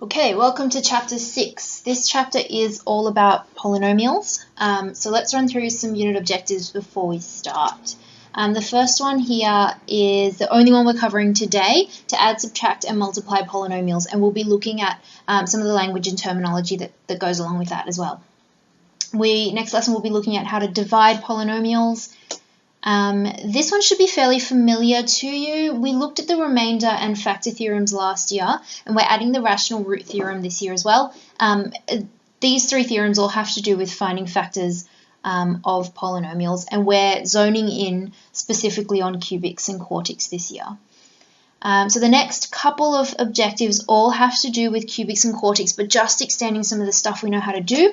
Okay, welcome to chapter 6. This chapter is all about polynomials. So let's run through some unit objectives before we start. The first one here is the only one we're covering today, to add, subtract, and multiply polynomials, and we'll be looking at some of the language and terminology that goes along with that as well. Next lesson we'll be looking at how to divide polynomials. This one should be fairly familiar to you. We looked at the remainder and factor theorems last year, and we're adding the rational root theorem this year as well. These three theorems all have to do with finding factors of polynomials, and we're zoning in specifically on cubics and quartics this year. So the next couple of objectives all have to do with cubics and quartics, but just extending some of the stuff we know how to do.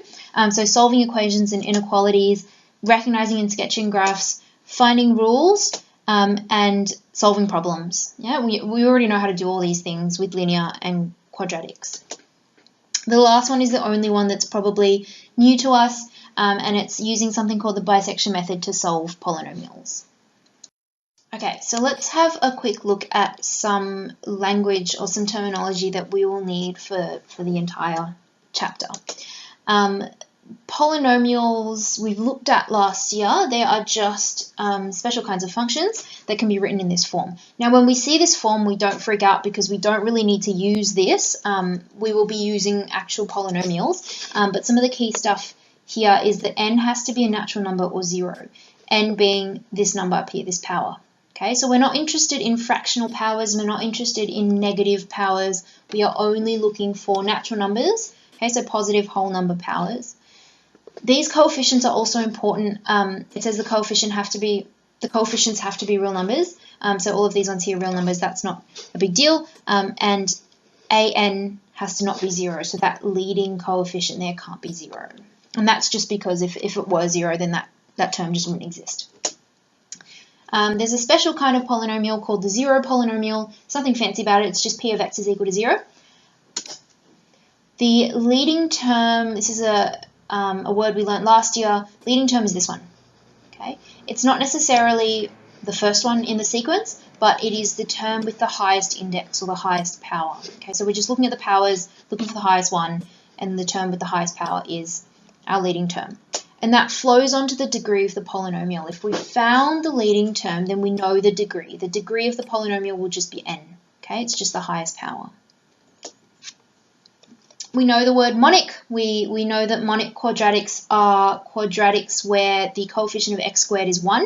So solving equations and inequalities, recognizing and sketching graphs, finding rules, and solving problems. Yeah, we already know how to do all these things with linear and quadratics. The last one is the only one that's probably new to us, and it's using something called the bisection method to solve polynomials. Okay, so let's have a quick look at some language or some terminology that we will need for the entire chapter. Polynomials we've looked at last year. They are just special kinds of functions that can be written in this form. Now, when we see this form, we don't freak out because we don't really need to use this. We will be using actual polynomials, but some of the key stuff here is that n has to be a natural number or 0, n being this number up here, this power. Okay, so we're not interested in fractional powers, we're not interested in negative powers, we are only looking for natural numbers, okay, so positive whole number powers. These coefficients are also important. It says the coefficients have to be real numbers, so all of these ones here are real numbers, that's not a big deal, and an has to not be 0, so that leading coefficient there can't be 0. And that's just because if it were 0, then that term just wouldn't exist. There's a special kind of polynomial called the zero polynomial. Something fancy about it. It's just p of x is equal to 0. The leading term, this is a word we learned last year. Leading term is this one. Okay, it's not necessarily the first one in the sequence, but it is the term with the highest index or the highest power. Okay, so we're just looking at the powers, looking for the highest one, and the term with the highest power is our leading term. And that flows onto the degree of the polynomial. If we found the leading term, then we know the degree. The degree of the polynomial will just be n. Okay, it's just the highest power. We know the word monic. We know that monic quadratics are quadratics where the coefficient of x squared is 1.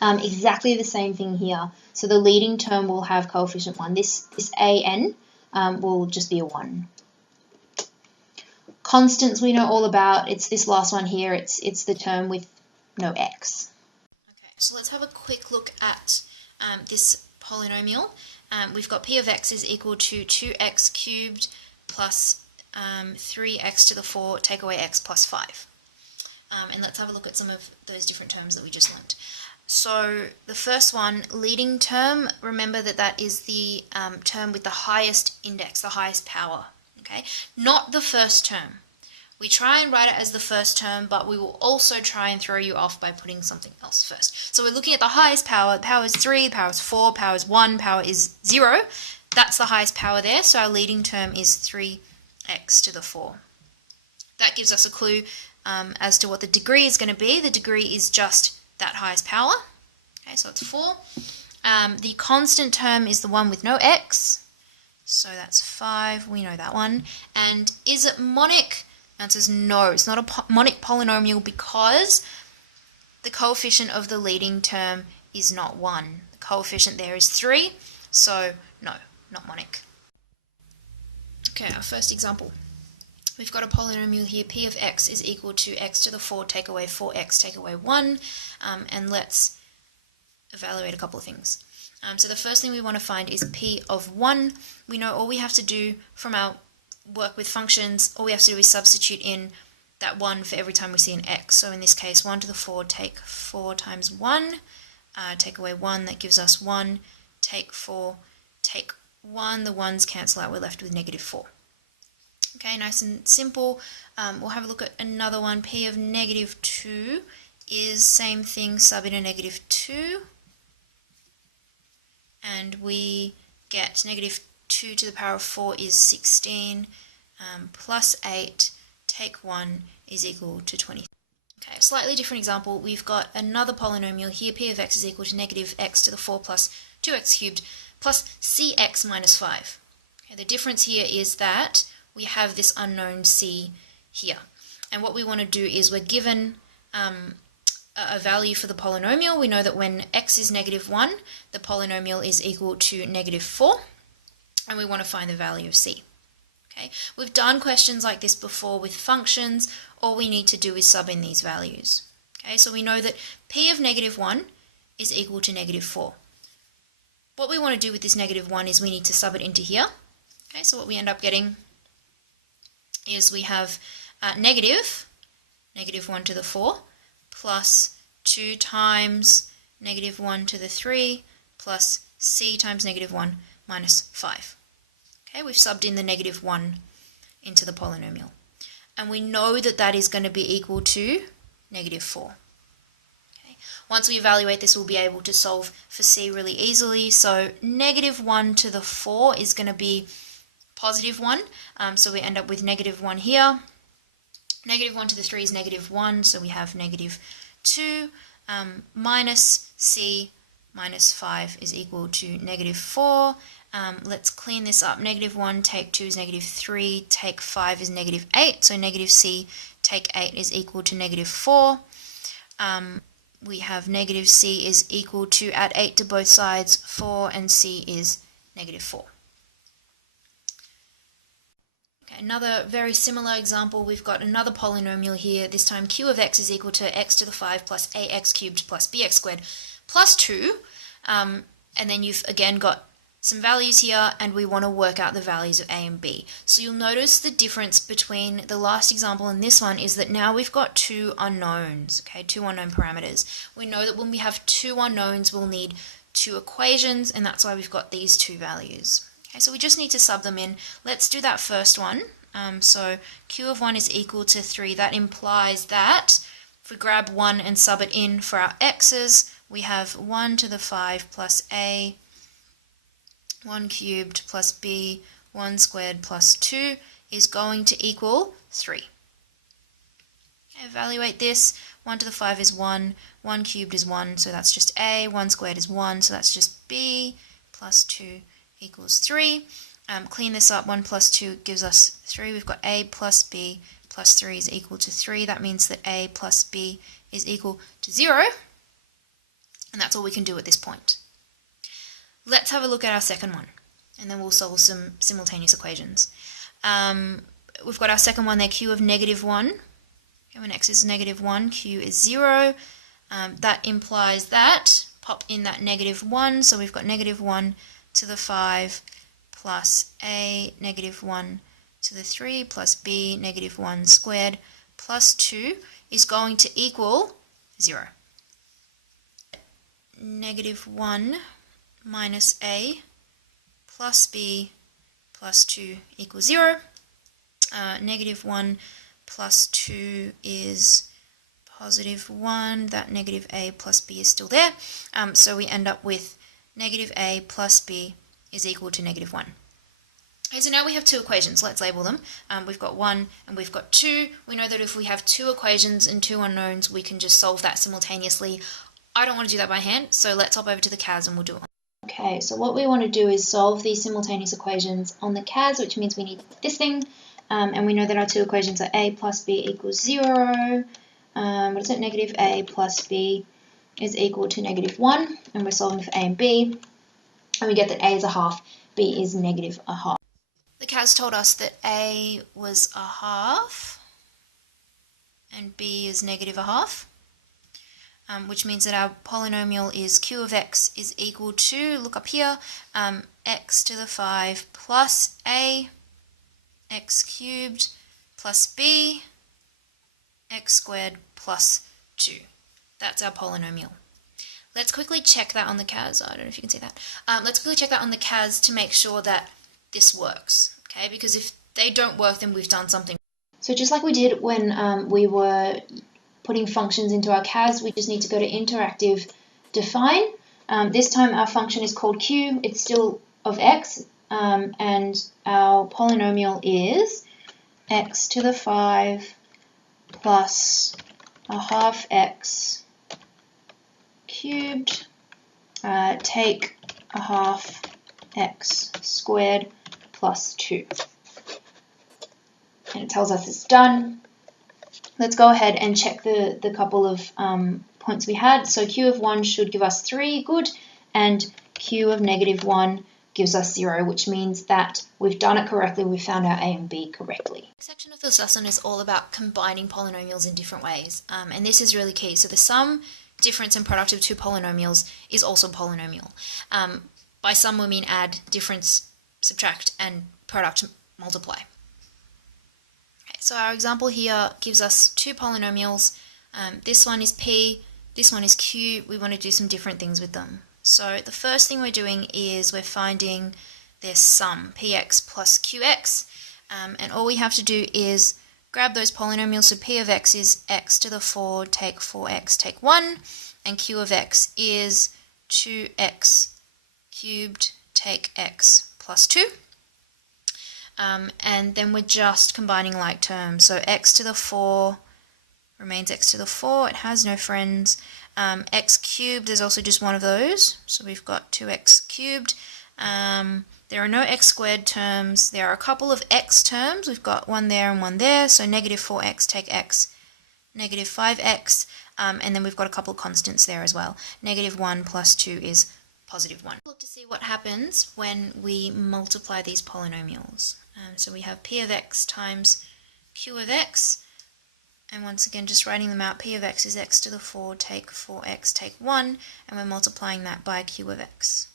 Exactly the same thing here. So the leading term will have coefficient 1. This an will just be a 1. Constants we know all about. It's this last one here. It's the term with no x. Okay, so let's have a quick look at this polynomial. We've got p of x is equal to 2x cubed plus 3x to the 4 take away x plus 5. And let's have a look at some of those different terms that we just learned. So the first one, leading term, remember that is the term with the highest index, the highest power. Okay, not the first term. We try and write it as the first term, but we will also try and throw you off by putting something else first. So we're looking at the highest power. The power is 3, the power is 4, power is 1, power is 0. That's the highest power there, so our leading term is 3x to the 4. That gives us a clue as to what the degree is going to be. The degree is just that highest power. Okay, so it's 4. The constant term is the one with no x. So that's 5, we know that one. And is it monic? The answer is no, it's not a monic polynomial because the coefficient of the leading term is not 1. The coefficient there is 3, so no, not monic. Okay, our first example. We've got a polynomial here, p of x is equal to x to the 4 take away 4x take away 1, and let's evaluate a couple of things. So the first thing we want to find is p of 1. We know all we have to do from our work with functions, all we have to do is substitute in that 1 for every time we see an x. So in this case, 1 to the 4, take 4 times 1, take away 1, that gives us 1, take 4, take 1, the 1's cancel out, we're left with negative 4. Okay, nice and simple. We'll have a look at another one. P of negative 2 is same thing, sub in a negative 2. And we get negative 2 to the power of 4 is 16. plus 8 take 1 is equal to 23. Okay, a slightly different example. We've got another polynomial here. P of x is equal to negative x to the 4 plus 2x cubed plus cx minus 5. Okay, the difference here is that we have this unknown c here. And what we want to do is we're given a value for the polynomial. We know that when x is negative 1, the polynomial is equal to negative 4. And we want to find the value of c. Okay, we've done questions like this before with functions. All we need to do is sub in these values. Okay, so we know that p of negative 1 is equal to negative 4. What we want to do with this negative 1 is we need to sub it into here. Okay, so what we end up getting is we have negative 1 to the 4 plus 2 times negative 1 to the 3 plus c times negative 1 minus 5. Okay, we've subbed in the negative 1 into the polynomial. And we know that that is going to be equal to negative 4. Okay. Once we evaluate this, we'll be able to solve for c really easily. So negative 1 to the 4 is going to be positive 1. So we end up with negative 1 here. Negative 1 to the 3 is negative 1, so we have negative 2 minus c minus 5 is equal to negative 4. Let's clean this up. Negative 1 take 2 is negative 3, take 5 is negative 8, so negative c take 8 is equal to negative 4. We have negative c is equal to, add 8 to both sides, 4, and c is negative 4. Okay, another very similar example, we've got another polynomial here. This time q of x is equal to x to the 5 plus ax cubed plus bx squared plus 2. And then you've again got some values here, and we want to work out the values of a and b. So you'll notice the difference between the last example and this one is that now we've got two unknowns, okay, two unknown parameters. We know that when we have two unknowns, we'll need two equations, and that's why we've got these two values. Okay, so we just need to sub them in. Let's do that first one. So q of 1 is equal to 3. That implies that if we grab 1 and sub it in for our x's, we have 1 to the 5 plus a, 1 cubed plus b, 1 squared plus 2 is going to equal 3. Okay, evaluate this. 1 to the 5 is 1, 1 cubed is 1, so that's just a, 1 squared is 1, so that's just b, plus 2 equals 3. Clean this up, 1 plus 2 gives us 3. We've got a plus b plus 3 is equal to 3. That means that a plus b is equal to 0. And that's all we can do at this point. Let's have a look at our second one, and then we'll solve some simultaneous equations. We've got our second one there, q of negative 1. Okay, when x is negative 1, q is 0. That implies that, pop in that negative 1, so we've got negative 1 to the 5 plus a, negative 1 to the 3 plus b, negative 1 squared plus 2 is going to equal 0. Negative 1 minus a plus b plus 2 equals 0. Negative 1 plus 2 is positive 1. That negative a plus b is still there. So we end up with negative a plus b is equal to negative 1. Okay, so now we have two equations. Let's label them. We've got 1 and we've got 2. We know that if we have two equations and two unknowns, we can just solve that simultaneously. I don't want to do that by hand, so let's hop over to the CAS and we'll do it. Okay, so what we want to do is solve these simultaneous equations on the CAS, which means we need this thing, and we know that our two equations are a plus b equals 0. What is it? Negative a plus b is equal to negative 1, and we're solving for a and b, and we get that a is a half, b is negative a half. The CAS told us that a was a half, and b is negative a half. Which means that our polynomial is q of x is equal to, look up here, x to the 5 plus a, x cubed plus b, x squared plus 2. That's our polynomial. Let's quickly check that on the CAS. I don't know if you can see that. Let's quickly check that on the CAS to make sure that this works, okay? Because if they don't work, then we've done something. So just like we did when we were putting functions into our CAS, we just need to go to interactive define. This time our function is called q, it's still of x, and our polynomial is x to the 5 plus a half x cubed, take a half x squared plus 2. And it tells us it's done. Let's go ahead and check the couple of points we had. So q of 1 should give us 3, good, and q of -1 gives us 0, which means that we've done it correctly, we found our a and b correctly. The section of this lesson is all about combining polynomials in different ways, and this is really key. So the sum, difference, and product of two polynomials is also polynomial. By sum we mean add, difference, subtract, and product multiply. Okay, so our example here gives us two polynomials. This one is p, this one is q. We want to do some different things with them. So the first thing we're doing is we're finding their sum, px plus qx, and all we have to do is grab those polynomials. So p of x is x to the 4, take 4x, take 1, and q of x is 2x cubed, take x plus 2. And then we're just combining like terms. So x to the 4 remains x to the 4, it has no friends. X cubed, there's also just one of those, so we've got 2x cubed. There are no x squared terms, there are a couple of x terms, we've got one there and one there, so -4x take x, -5x, and then we've got a couple of constants there as well. -1 plus 2 is +1. Look to see what happens when we multiply these polynomials. So we have p of x times q of x, and once again just writing them out, p of x is x to the 4, take 4x, take 1, and we're multiplying that by q of x.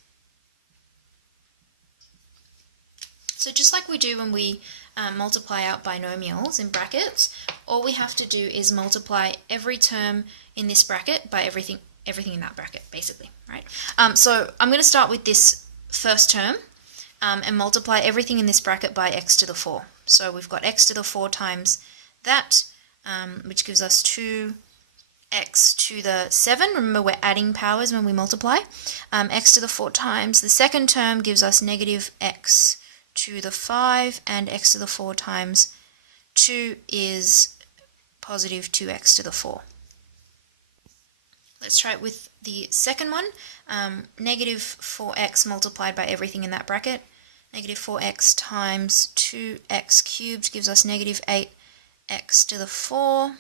So just like we do when we multiply out binomials in brackets, all we have to do is multiply every term in this bracket by everything in that bracket, basically, right? So I'm going to start with this first term and multiply everything in this bracket by x to the 4. So we've got x to the 4 times that, which gives us 2x to the 7. Remember, we're adding powers when we multiply. X to the 4 times the second term gives us -x to the 5, and x to the 4 times 2 is +2x to the 4. Let's try it with the second one. -4x multiplied by everything in that bracket. -4x times 2x cubed gives us -8x to the 4.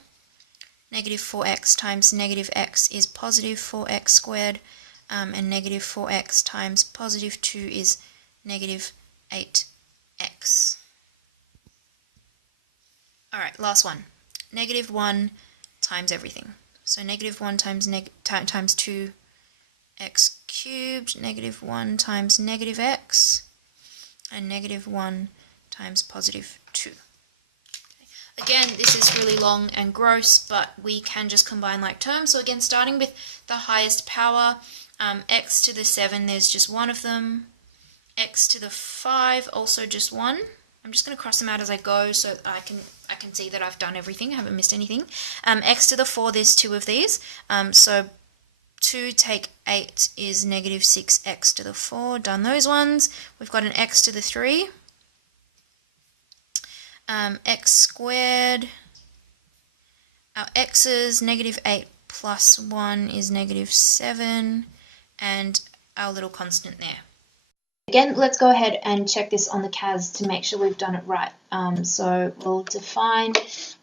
-4x times -x is +4x squared, and -4x times +2 is -8x. Alright, last one. -1 times everything. So -1 times 2x cubed, -1 times -x, and -1 times +2. Again, this is really long and gross, but we can just combine like terms. So again, starting with the highest power, x to the 7, there's just one of them. X to the 5, also just one. I'm just going to cross them out as I go so I can see that I've done everything, I haven't missed anything. X to the 4, there's two of these. So 2 take 8 is -6x to the 4. Done those ones. We've got an x to the 3. X squared. Our x's, -8 plus 1 is -7. And our little constant there. Again, let's go ahead and check this on the CAS to make sure we've done it right. So we'll define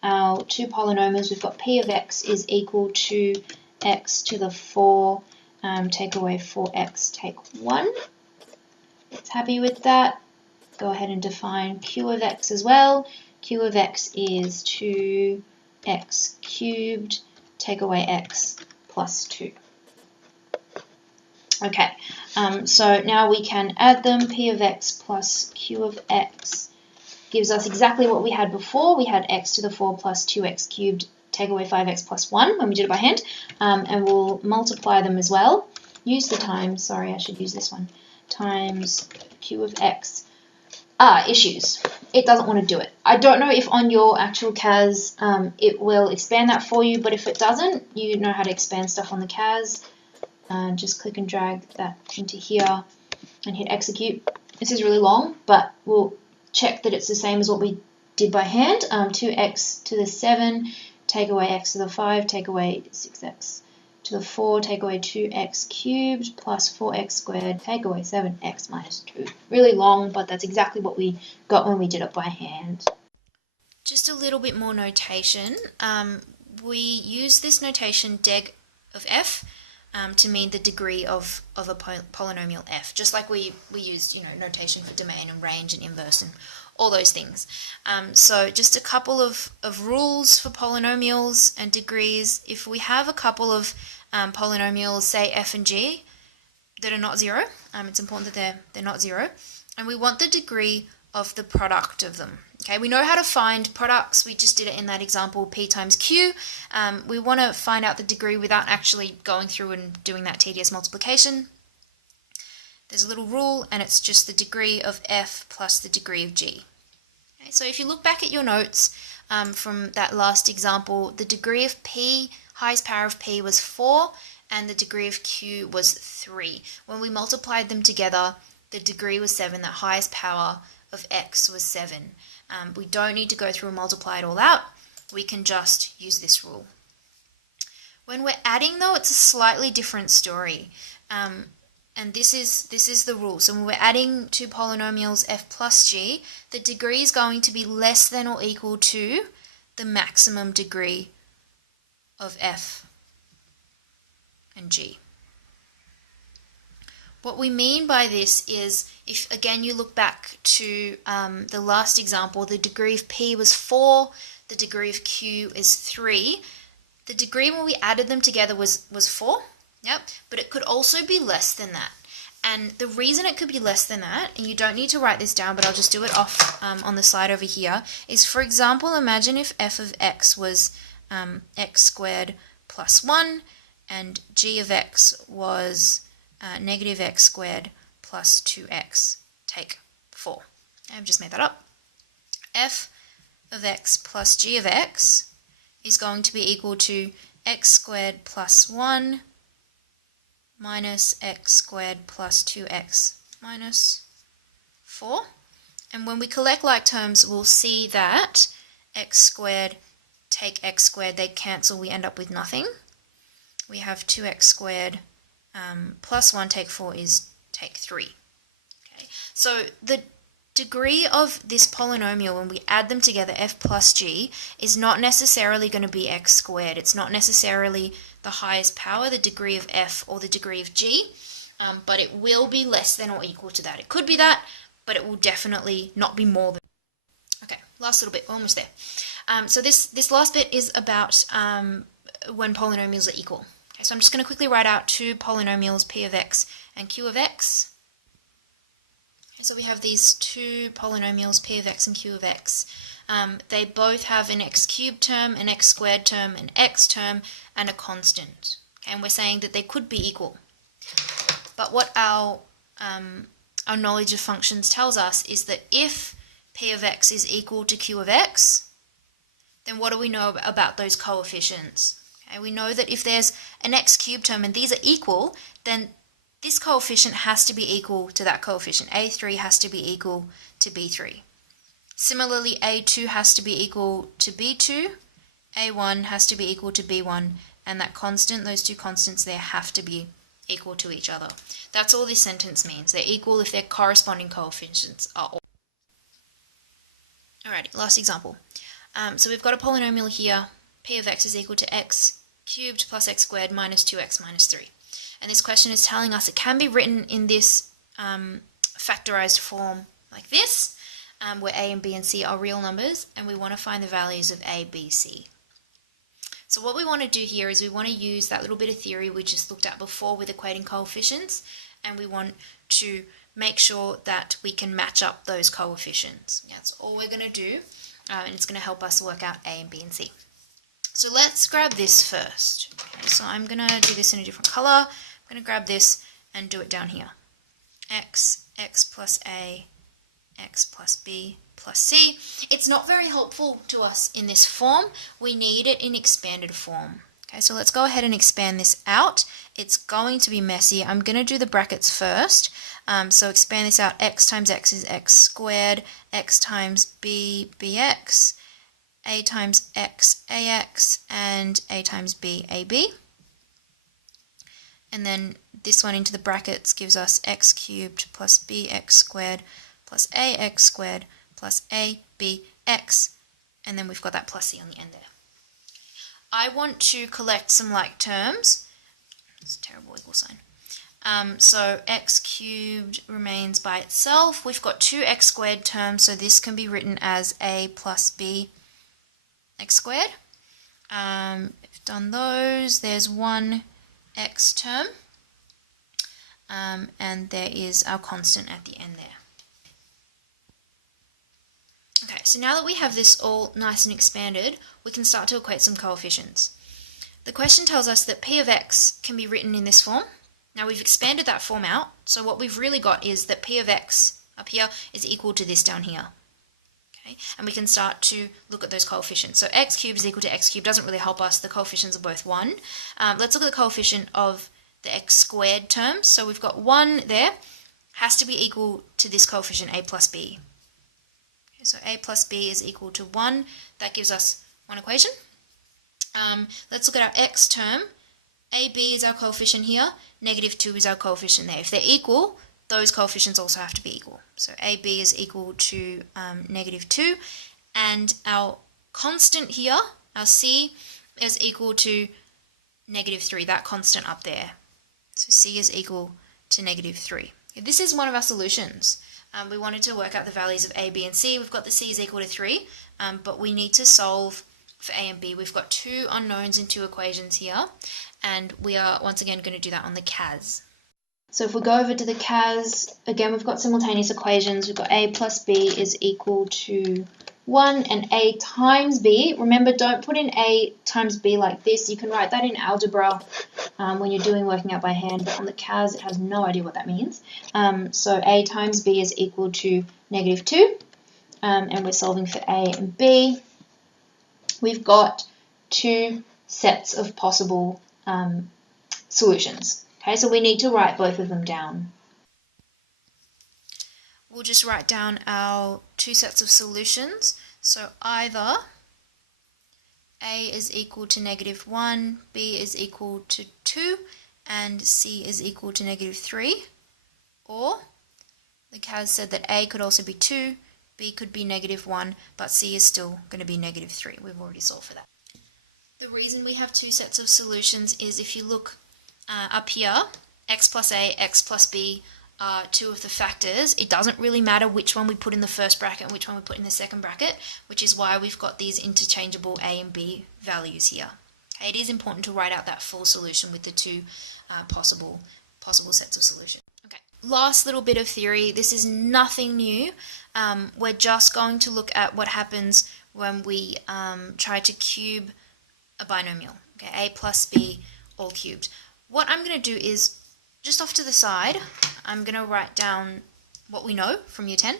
our two polynomials. We've got p of x is equal to x to the 4, take away 4x, take 1. It's happy with that. Go ahead and define q of x as well. Q of x is 2x cubed, take away x plus 2. Okay, so now we can add them. P of x plus q of x gives us exactly what we had before. We had x to the 4 plus 2x cubed, take away 5x plus 1 when we did it by hand, and we'll multiply them as well. Use the times, sorry, I should use this one, times q of x. Issues. It doesn't want to do it. I don't know if on your actual CAS it will expand that for you, but if it doesn't, you know how to expand stuff on the CAS. Just click and drag that into here and hit execute. This is really long, but we'll check that it's the same as what we did by hand. 2x to the 7, take away x to the 5, take away 6x to the 4, take away 2x cubed plus 4x squared, take away 7x minus 2. Really long, but that's exactly what we got when we did it by hand. Just a little bit more notation. We use this notation deg of f to mean the degree of a polynomial f, just like we used notation for domain and range and inverse and all those things. So just a couple of rules for polynomials and degrees. If we have a couple of polynomials, say f and g, that are not 0, it's important that they're not 0, and we want the degree of the product of them. Okay, we know how to find products. We just did it in that example, p times q. We want to find out the degree without actually going through and doing that tedious multiplication. There's a little rule, and it's just the degree of f plus the degree of g. Okay, so if you look back at your notes from that last example, the degree of p, highest power of p, was 4, and the degree of q was 3. When we multiplied them together, the degree was 7, the highest power of x was 7. We don't need to go through and multiply it all out. We can just use this rule. When we're adding, though, it's a slightly different story. And this is the rule. So when we're adding two polynomials f plus g, the degree is going to be less than or equal to the maximum degree of f and g. What we mean by this is, if again you look back to the last example, the degree of p was 4, the degree of q is 3. The degree when we added them together was 4, yep, but it could also be less than that. And the reason it could be less than that, and you don't need to write this down, but I'll just do it off on the slide over here, is, for example, imagine if f of x was x squared plus 1 and g of x was negative x squared plus 2x, take 4. I've just made that up. F of x plus g of x is going to be equal to x squared plus 1 minus x squared plus 2x minus 4. And when we collect like terms, we'll see that x squared take x squared, they cancel, we end up with nothing. We have 2x squared plus 1 take 4 is take 3. Okay, so the degree of this polynomial when we add them together, f plus g, is not necessarily going to be x squared. It's not necessarily the highest power, the degree of f or the degree of g, but it will be less than or equal to that. It could be that, but it will definitely not be more than. Okay, last little bit, we're almost there. So this last bit is about when polynomials are equal. Okay, so I'm just going to quickly write out two polynomials, p of x and q of x. Okay, so we have these two polynomials, p of x and q of x. They both have an x cubed term, an x squared term, an x term, and a constant. Okay, and we're saying that they could be equal. But what our knowledge of functions tells us is that if p of x is equal to q of x, then what do we know about those coefficients? Okay, we know that if there's an x cubed term and these are equal, then this coefficient has to be equal to that coefficient. A3 has to be equal to B3. Similarly, A2 has to be equal to B2, A1 has to be equal to B1, and that constant, those two constants there, have to be equal to each other. That's all this sentence means. They're equal if their corresponding coefficients are all. Alrighty, last example. So we've got a polynomial here, p of x is equal to x cubed plus x squared minus 2x minus 3. And this question is telling us it can be written in this factorized form like this, where a and b and c are real numbers, and we want to find the values of a, b, c. So what we want to do here is we want to use that little bit of theory we just looked at before with equating coefficients, and we want to make sure that we can match up those coefficients. That's all we're going to do, and it's going to help us work out a and b and c. So let's grab this first. Okay, so I'm going to do this in a different color. I'm going to grab this and do it down here. X plus a, x plus b plus c. It's not very helpful to us in this form. We need it in expanded form. Okay, so let's go ahead and expand this out. It's going to be messy. I'm going to do the brackets first. So expand this out, x times x is x squared, x times b, bx, a times x, ax, and a times b, ab. And then this one into the brackets gives us x cubed plus bx squared plus ax squared plus abx. And then we've got that plus c on the end there. I want to collect some like terms. It's a terrible equal sign. So x cubed remains by itself. We've got two x squared terms, so this can be written as a plus b x squared. We've done those. There's one x term, and there is our constant at the end there. Okay, so now that we have this all nice and expanded, we can start to equate some coefficients. The question tells us that p of x can be written in this form. Now we've expanded that form out, so what we've really got is that p of x up here is equal to this down here. Okay, and we can start to look at those coefficients. So x cubed is equal to x cubed doesn't really help us. The coefficients are both 1. Let's look at the coefficient of the x squared terms. So we've got 1 there, has to be equal to this coefficient a plus b. Okay, so a plus b is equal to 1. That gives us one equation. Let's look at our x term. ab is our coefficient here, negative 2 is our coefficient there. If they're equal, those coefficients also have to be equal. So ab is equal to negative 2, and our constant here, our c, is equal to negative 3, that constant up there. So c is equal to negative 3. Okay, this is one of our solutions. We wanted to work out the values of a, b, and c. We've got the c is equal to 3, but we need to solve for a and b. We've got two unknowns in two equations here, and we are once again going to do that on the CAS. So if we go over to the CAS, again we've got simultaneous equations. We've got a plus b is equal to 1 and a times b. Remember, don't put in a times b like this. You can write that in algebra when you're working out by hand, but on the CAS it has no idea what that means. So a times b is equal to negative 2, and we're solving for a and b. We've got two sets of possible solutions. Okay, so we need to write both of them down. We'll just write down our two sets of solutions. So either a is equal to negative 1, b is equal to 2, and c is equal to negative 3. Or the CAS said that a could also be 2, b could be negative 1, but c is still going to be negative 3. We've already solved for that. The reason we have two sets of solutions is if you look up here, x plus a, x plus b are two of the factors. It doesn't really matter which one we put in the first bracket and which one we put in the second bracket, which is why we've got these interchangeable a and b values here. Okay, it is important to write out that full solution with the two possible sets of solutions. Okay, last little bit of theory. This is nothing new. We're just going to look at what happens when we try to cube a binomial. Okay, a plus b all cubed. What I'm going to do is, just off to the side, I'm going to write down what we know from year 10,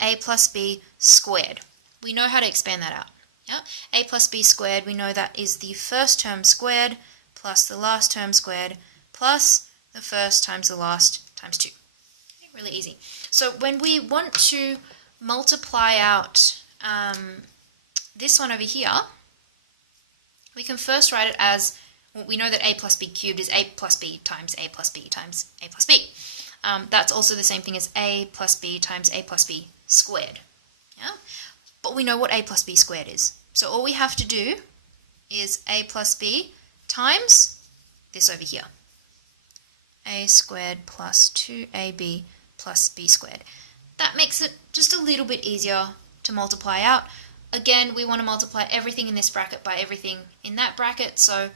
a plus b squared. We know how to expand that out. Yeah? A plus b squared, we know that is the first term squared plus the last term squared plus the first times the last times 2. Okay, really easy. So when we want to multiply out this one over here, we can first write it as, well, we know that a plus b cubed is a plus b times a plus b times a plus b. That's also the same thing as a plus b times a plus b squared. Yeah? But we know what a plus b squared is. So all we have to do is a plus b times this over here. A squared plus 2ab plus b squared. That makes it just a little bit easier to multiply out. Again, we want to multiply everything in this bracket by everything in that bracket. So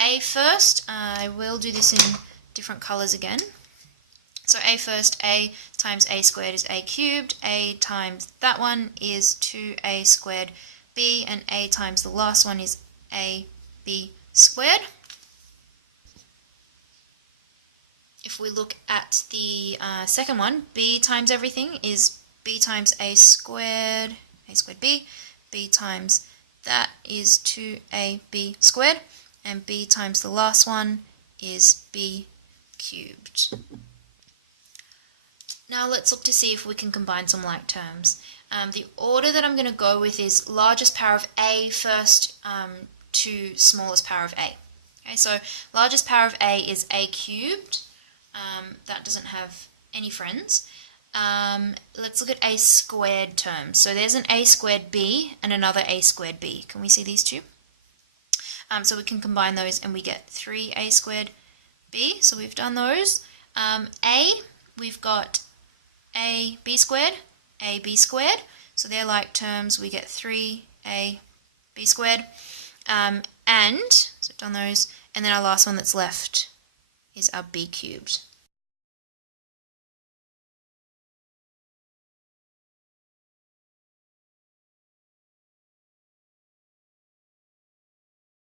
a first, I will do this in different colors again. So a first, a times a squared is a cubed, a times that one is 2a squared b, and a times the last one is a b squared. If we look at the second one, b times everything is b times a squared b, b times that is 2ab squared, and b times the last one is b cubed. Now let's look to see if we can combine some like terms. The order that I'm going to go with is largest power of a first to smallest power of a. Okay, so largest power of a is a cubed. That doesn't have any friends. Let's look at a squared terms. So there's an a squared b and another a squared b. Can we see these two? So we can combine those and we get 3a squared b. So we've done those. We've got a b squared, a b squared. So they're like terms. We get 3a b squared. So we've done those. And then our last one that's left is our b cubed.